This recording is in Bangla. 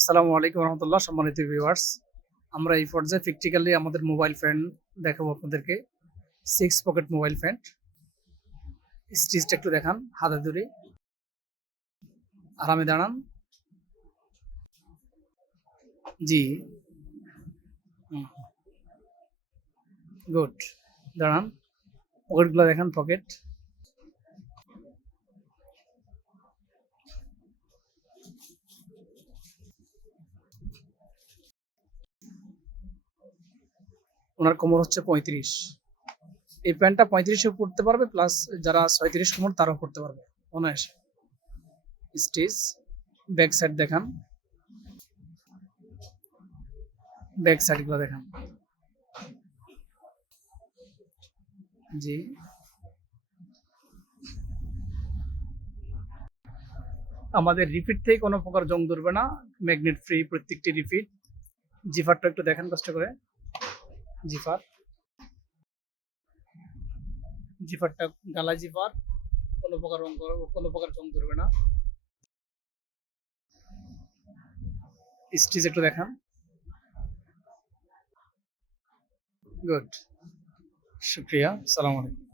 আসসালামু আলাইকুম রহমতুল্লাহ, সম্মানিত ভিউয়ার্স। আমরা এই পর্যায়ে প্র্যাকটিক্যালি আমাদের মোবাইল ফ্যান দেখাবো আপনাদেরকে। 6 পকেট মোবাইল ফ্যান। স্টিচটা একটু দেখান, হাতে ধরে আরামে দাঁড়ান। জি, গুড। দাঁড়ান, পকেটগুলো দেখান, পকেট। ওনার কোমর হচ্ছে 35। এই প্যান্টটা 35-এ পড়তে পারবে, প্লাস যারা 36 কোমর তারাও পড়তে পারবে অনায়াসে। স্টিচ, ব্যাক সাইড দেখান, ব্যাক সাইডগুলো দেখান। জি, আমাদের রিপিট থেকে কোনো প্রকার জং ধরবে না, ম্যাগনেট ফ্রি প্রত্যেকটি রিপিট। জিফারটা একটু দেখেন কষ্ট করে। জিফার, জিফারটা গালা জিফার, কোনো প্রকার রং কোনো প্রকার জং ধরবে না। স্টিচ একটু দেখান। গুড, শুক্রিয়া, সালাম আলাইকুম।